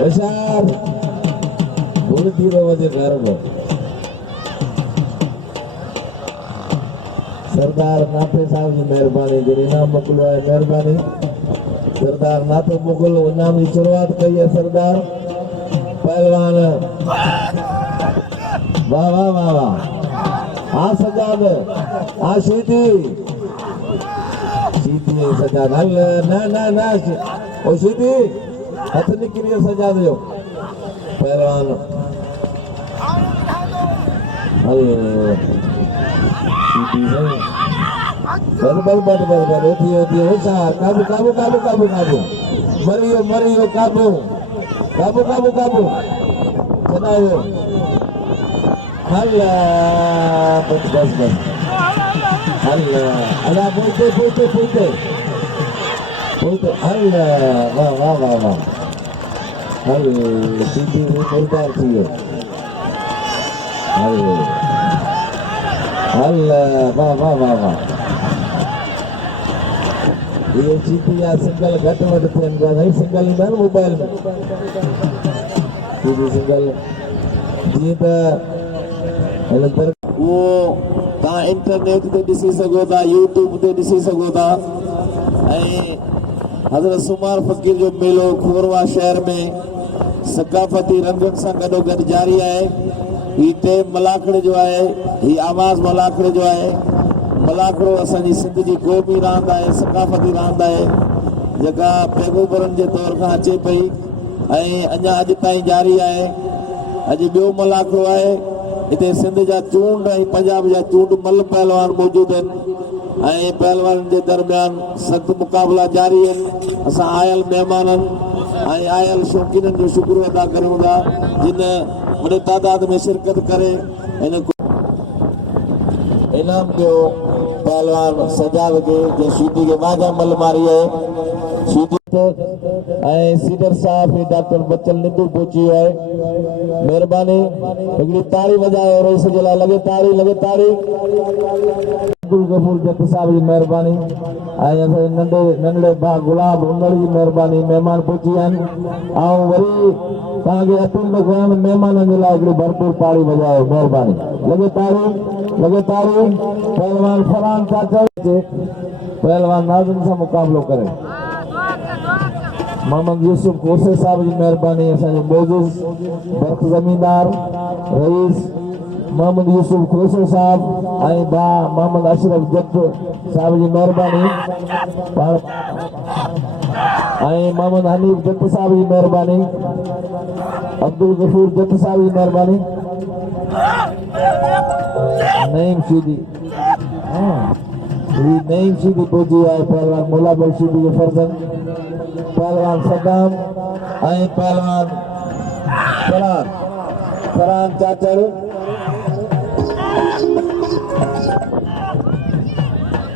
होशियार भूलती रहो जे घर में सरदार नाथे साहब की मेहरबानी जो इनाम मोकिलियो है मेहरबानी सरदार नाथो मुगल इनाम की शुरुआत कई है सरदार पहलवान वाह वाह वाह वाह आ सजाद आ शीती शीती सजाद हल ना ना ना ओ शीती हाथ निकलिए सजाद जो पहलवान हल शीती है बर होती होशियार काबू काबू काबू काबू काबू मरियो मरियो काबू काबू काबू काबू चलाओ हल्ला बस बस बस हल्ला अला बोलते बोलते बोलते बोलते हल्ला वाह वाह वाह वाह हल सीधी मुर्दार थी हल हल्ला वाह वाह वाह वाह ये सीधी या सिंगल घट वट थियन पिया नहीं सिंगल ईंदा आहिनि मोबाइल में सीधी सिंगल जीअं त हिन तरह उहो तव्हां इंटरनेट ते ॾिसी सघो था यूट्यूब ते ॾिसी सघो था ऐं हज़रत सुमार फ़कीर जो मेलो खोरवा शहर में सकाफ़ती रंगनि सां गॾोगॾु जारी आहे ही टे मलाखड़े जो आहे ही आवाज़ मलाखड़े जो आहे मलाखड़ो असांजी सिंध जी क़ौमी रांदि आहे सकाफ़ती रांदि आहे जेका पैगम्बरनि जे तौर खां अचे पई ऐं अञा अॼु ताईं जारी आहे अॼु ॿियो मलाखड़ो आहे हिते सिंध जा चूंड ऐं पंजाब जा चूंड मल पहलवान मौजूदु आहिनि ऐं पहलवाननि जे दरमियान सख़्तु मुक़ाबला जारी आहिनि असां आयल महिमाननि ऐं आयल शौक़ीननि जो शुक्र अदा करूं था जिन वॾे तादाद में शिरकत करे हिन इनाम जो पहलवान सजाद के जो सीधी के माजा मल मारी है सीधी ऐं सीडर साहब डॉक्टर बच्चन निंदू पहुची है मेहरबानी हिकिड़ी ताड़ी वजाए और इस जे लाइ लगे ताड़ी अब्दुल गफूर जट साहब जी मेहरबानी ऐं असांजे नंढड़े भाउ गुलाब उनड़ जी मेहरबानी महिमान पहुची आहिनि ऐं वरी तव्हांखे अपील थो कयां महिमाननि जे लाइ हिकिड़ी भरपूर ताड़ी वजायो मेहरबानी लगे ताड़ी पहलवान फरहान चाचा पहलवान नाज़िम सां मुक़ाबलो करे मोहम्मद यूसुफ कोसे साहब जी मेहरबानी असांजो मोजिज़ बर्ख ज़मींदार रईस मोहम्मद यूसुफ कोसे साहब ऐं भाउ मोहम्मद अशरफ जट साहब जी मेहरबानी ऐं मोहम्मद हनीफ जट साहब जी मेहरबानी अब्दुल गफूर जट साहब जी मेहरबानी नईम सीधी नईम सीधी पहुची है पहलवान मुला बख्शीदी के फर्जन पहलवान सद्दाम ऐं पहलवान फरहान चाचड़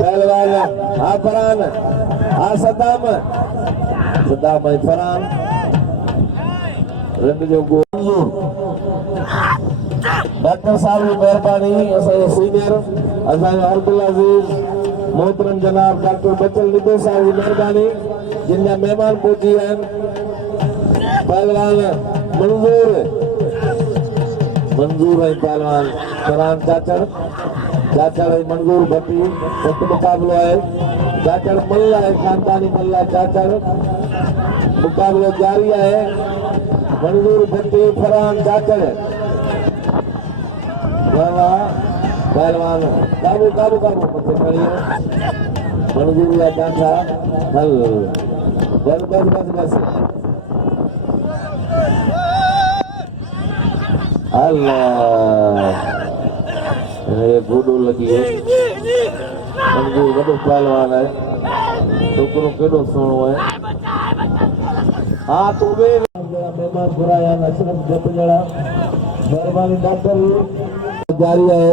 पहलवान आ फरहान आ सद्दाम ऐं फरहान रंग जो गोल डॉक्टर साहब की मेहरबानी असांजे सीनियर असांजे अब्दुल अजीज मोहतरम जनाब डॉक्टर बच्चन निदो साहब की मेहरबानी जिन जा मेहमान पहुची आहिनि पहलवान मंजूर ऐं पहलवान फरहान चाचड़ ऐं मंजूर भट्टी सख़्तु मुक़ाबिलो आहे चाचड़ मल आहे खानदानी मल आहे चाचड़ मुक़ाबिलो जारी आहे मंजूर भट्टी फरहान चाचड़ पहलवान काबू काबू काबू मथे खड़ी मंजूर या चाचा हल बस बस बस बस अल्लाह ये गुडू लगी है मंजूर वॾो पहलवान है छोकरो केॾो सुहिणो है हाँ तू बि मेहमान घुराया अशरफ जट जड़ा मेहरबानी डॉक्टर जारी है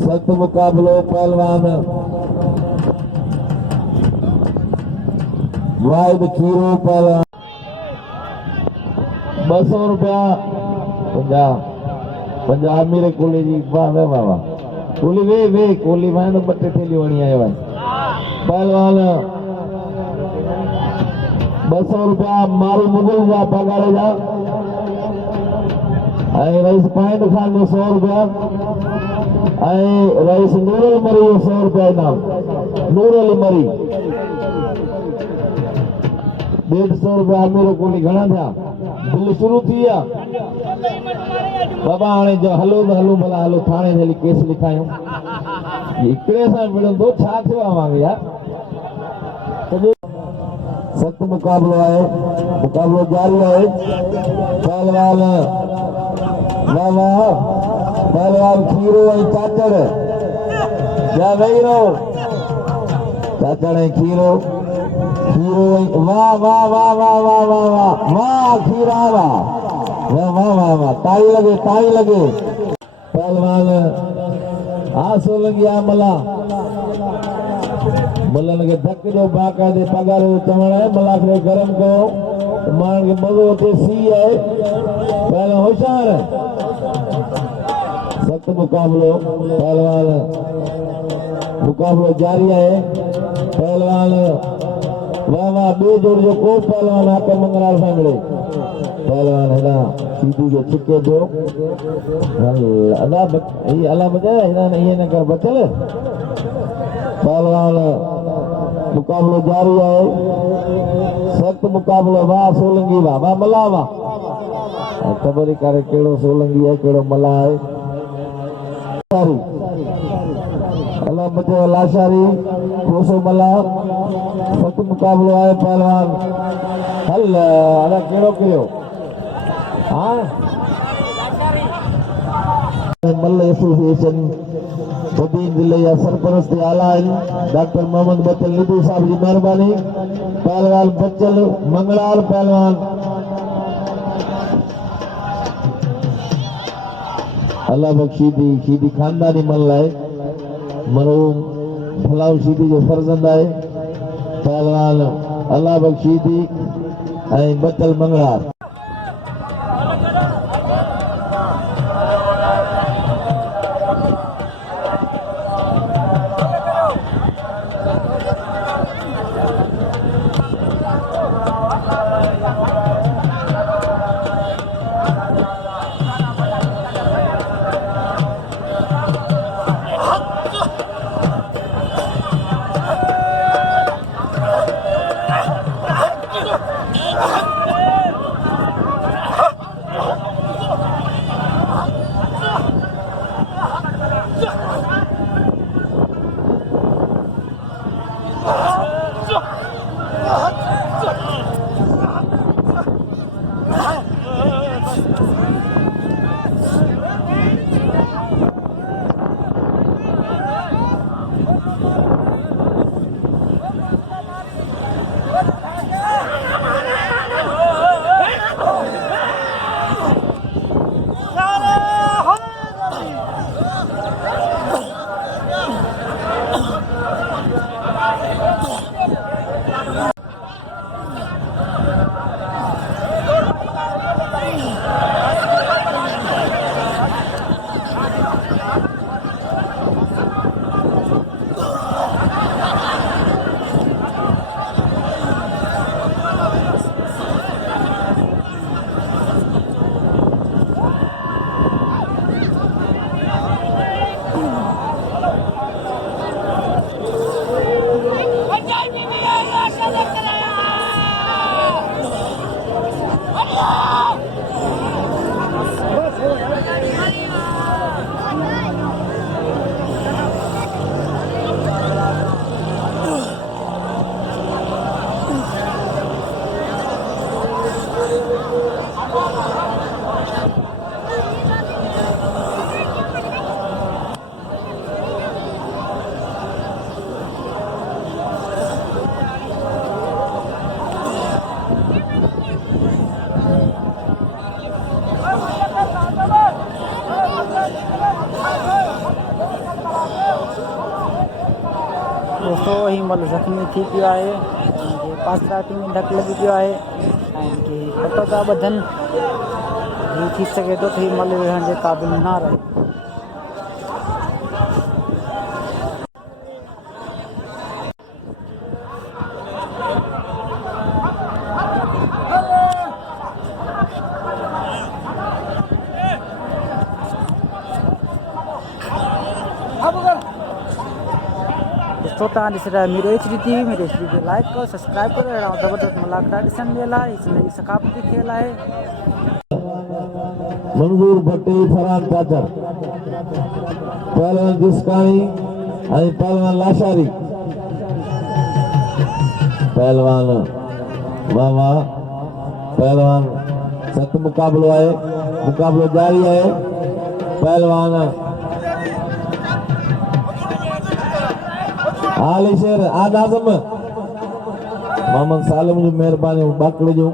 सख्त मुकाबलो पहलवान वाहिद खीरो पहलवान 200 रुपया 50 मेरे कोली जी वाह वाह वाह कोली वे कोली मैं तो बट्टे थैली वणी आयो है पहलवान ₹200 मारू मुगल जा पगार जा रईस पाइंट खान जो ₹100 रईस नूरल मरी जो ₹100 इनाम नूरल मरी ₹150 मेरे को घणा था बिल शुरू थी बाबा हाणे जो हलो हलो भला हलो थाने हली केस लिखायूं हिकिड़े सां मिलंदो छा थियो आहे वांगे यार सख्त मुकाबलो है मुकाबलो जारी है पहलवान वाह पहलवान खीरो ऐं चाचड़ जा वेही रहो चाचड़ ऐं खीरो खीरो वाह वाह वाह वाह वाह वाह वाह वाह खीरा वाह वाह वाह वाह वाह ताई लगे पहलवान आ सोलंगिया मला मल्लन के धक जो बाकायदे पगार चवण है मला खे गरम कयो मान के मज़ो अचे सी है पहले होशियार सख्त मुकाबलो पहलवान मुकाबलो जारी है पहलवान वाह वाह बे जोड़ जो को पहलवान आके मंगलाल सां मिले पहलवान हेड़ा सीधी के छिके दो अला बचा हेड़ा ये न कर बचल पहलवान मुकाबलो जारी है सख्त मुकाबलो वाह सोलंगी वाह वाह मला वाह खबर करे केड़ो सोलंगी है केड़ो मला है अला बचे लाशारी कोसो मला सख्त मुकाबलो है पहलवान हल अला केड़ो कयो हां मल्ल एसोसिएशन बदीन जिले या सरपरस्त आला डॉक्टर मोहम्मद बचल निधु साहब जी मेहरबानी पहलवान बचल मंगलाल पहलवान अल्लाह बख्शीदी शीदी खानदानी मल्ल है मरहूम फलाउ शीदी जो फर्जंद है पहलवान अल्लाह बख्शीदी बचल मंगलाल दोस्तों हिमल जख्मी थी पियो आहे पासराटी में धक लगी पियो आहे पतो था बधन थी सके तो हिमल वेहण के काबिल ना रहे। छोटा दिसरा मेरो एचडी टीवी मेरे एचडी को लाइक करो सब्सक्राइब करो एड़ा जबरदस्त मलाकदार दिसन देला इसने सकाफती खेल है मंजूर भट्टी फरहान चाचर पहलवान जिसकानी आणि पहलवान लाशारी पहलवान वाह पहलवान सख्त मुकाबलो है मुकाबलो जारी है पहलवान आली शेर आद आजम मोहम्मद सालिम जी मेहरबानी बाकड़ी जो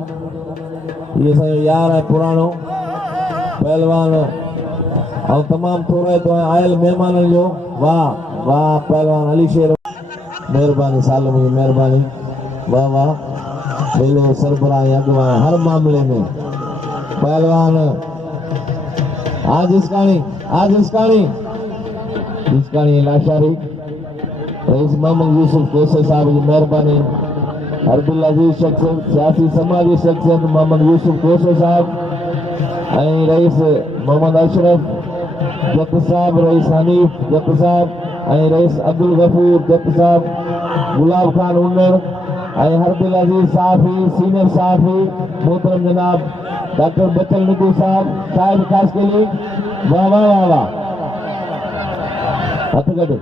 ये सब यार है पुरानो पहलवान और तमाम थोड़े तो आयल मेहमान जो वाह वाह पहलवान अली शेर मेहरबानी सालिम जी मेहरबानी वाह वाह बेलो सरबराह अगवा हर मामले में पहलवान आज इसकानी लाशारी रईस मोहम्मद यूसुफ कोसे साहब की मेहरबानी अब्दुल अजीज शख्सियत सियासी समाजी शख्सियत मोहम्मद यूसुफ कोसे साहब ऐं रईस मोहम्मद अशरफ जत साहब रईस हनीफ जत साहब ऐं रईस अब्दुल गफूर जत साहब गुलाब खान उन्नर ऐं हरदिल अजीज साहबी सीनियर साहबी मोहतरम जनाब डॉक्टर बचल निकू साहब खास के लिए वाह वाह वाह वाह हथगढ़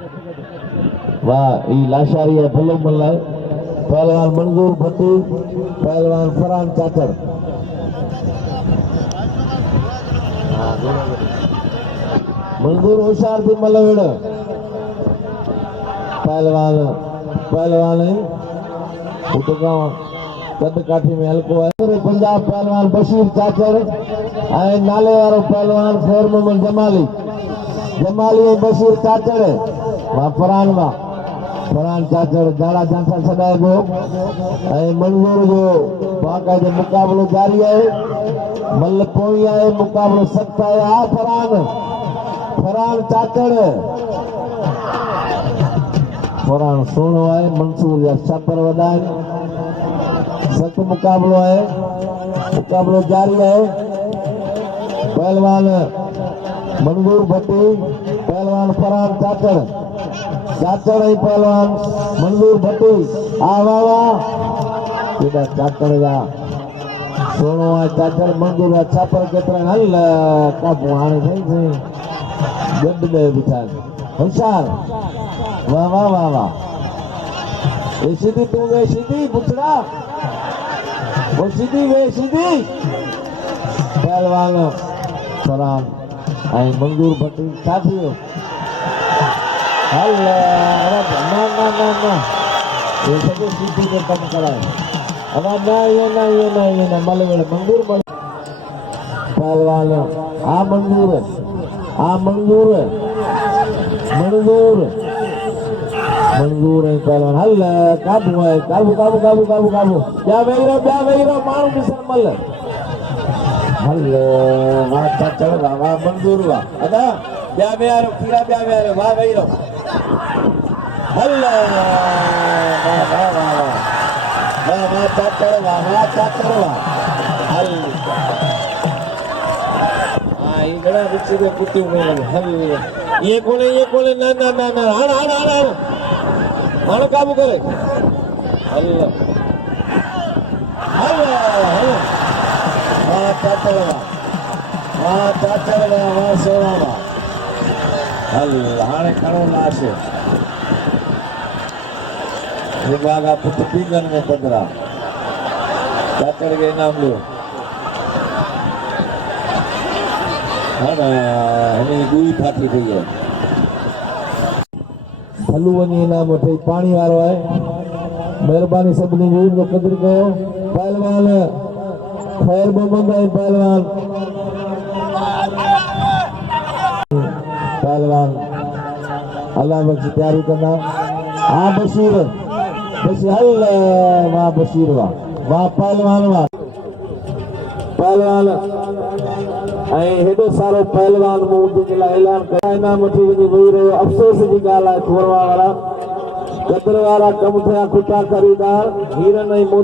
वाह ई लाशारी है भलो मल्ला पहलवान मंजूर भट्टी पहलवान फरहान चाचर मंजूर होशियार थी मल्लवेड़ पहलवान उतगांव कद काठी में हल्को है पंजाब पहलवान बशीर चाचर ऐं नाले वारो पहलवान खैर मोहम्मद जमाली बशीर चाचर वाह फरहान चाचर जाड़ा जांचा छॾाए पियो ऐं मंजूर जो बाक़ाइदे मुक़ाबलो जारी है मल पोई है मुक़ाबलो सख्त है फरहान चाचर फरहान सोनो है मंसूर जा छापर वॾा आहिनि सख्त मुक़ाबलो है मुक़ाबलो जारी है पहलवान मंजूर भट्टी पहलवान फरहान चाचर ही पहलवान मंजूर भट्टी आवा केॾा चाचर जा सोनो आहे चाचर मंजूर आहे छापर केतिरा हल काबू हाणे सही गॾु ॾे बीठा होशियार वाह वाह वाह वाह ए सीधी तूं वे सीधी पुछड़ा वो सीधी वे सीधी पहलवान फरहान ऐं मंजूर भट्टी छा थी वियो हल ना ये सॼो सीधी ते कमु कराए अब ये ना मलवेड़ मंजूर पहलवान मंजूर है पहलवान हल काबू है काबू क्या वेही रहो माण्हू ॾिसण मल हल वाह चाचर वाह मंजूर वाह अदा ॿिया वेहारो कीड़ा ॿिया वेहारो वाह वेही रहो हल वाह चाचर वाह हल हाँ ये गड़ा बिच्ची दे कुत्ती में हल ये कोने ना हाण काबू करे हल वाह चाचर वाह सोना वाह हल हाणे खणो लाश बागा पुट पीगन में पधरा चाचर के इनाम लो हिन गुई फाटी पई है हलू वञी इनाम वठी पाणी वारो आहे महिरबानी सभिनी जी जो क़दुरु कयो पहलवान खैर मोहम्मद ऐं पहलवान अल्लाह बख्श तैयारी कंदा हाँ बशीर हल वाह बशीर वाह पहलवान ऐं हेॾो सारो पहलवान मूं जंहिंजे लाइ ऐलान कया इनाम वठी वञी वेही रहियो अफ़सोस जी ॻाल्हि आहे खोरवा वारा कदर वारा कम थिया खुटा ख़रीदार हीरन ऐं मोती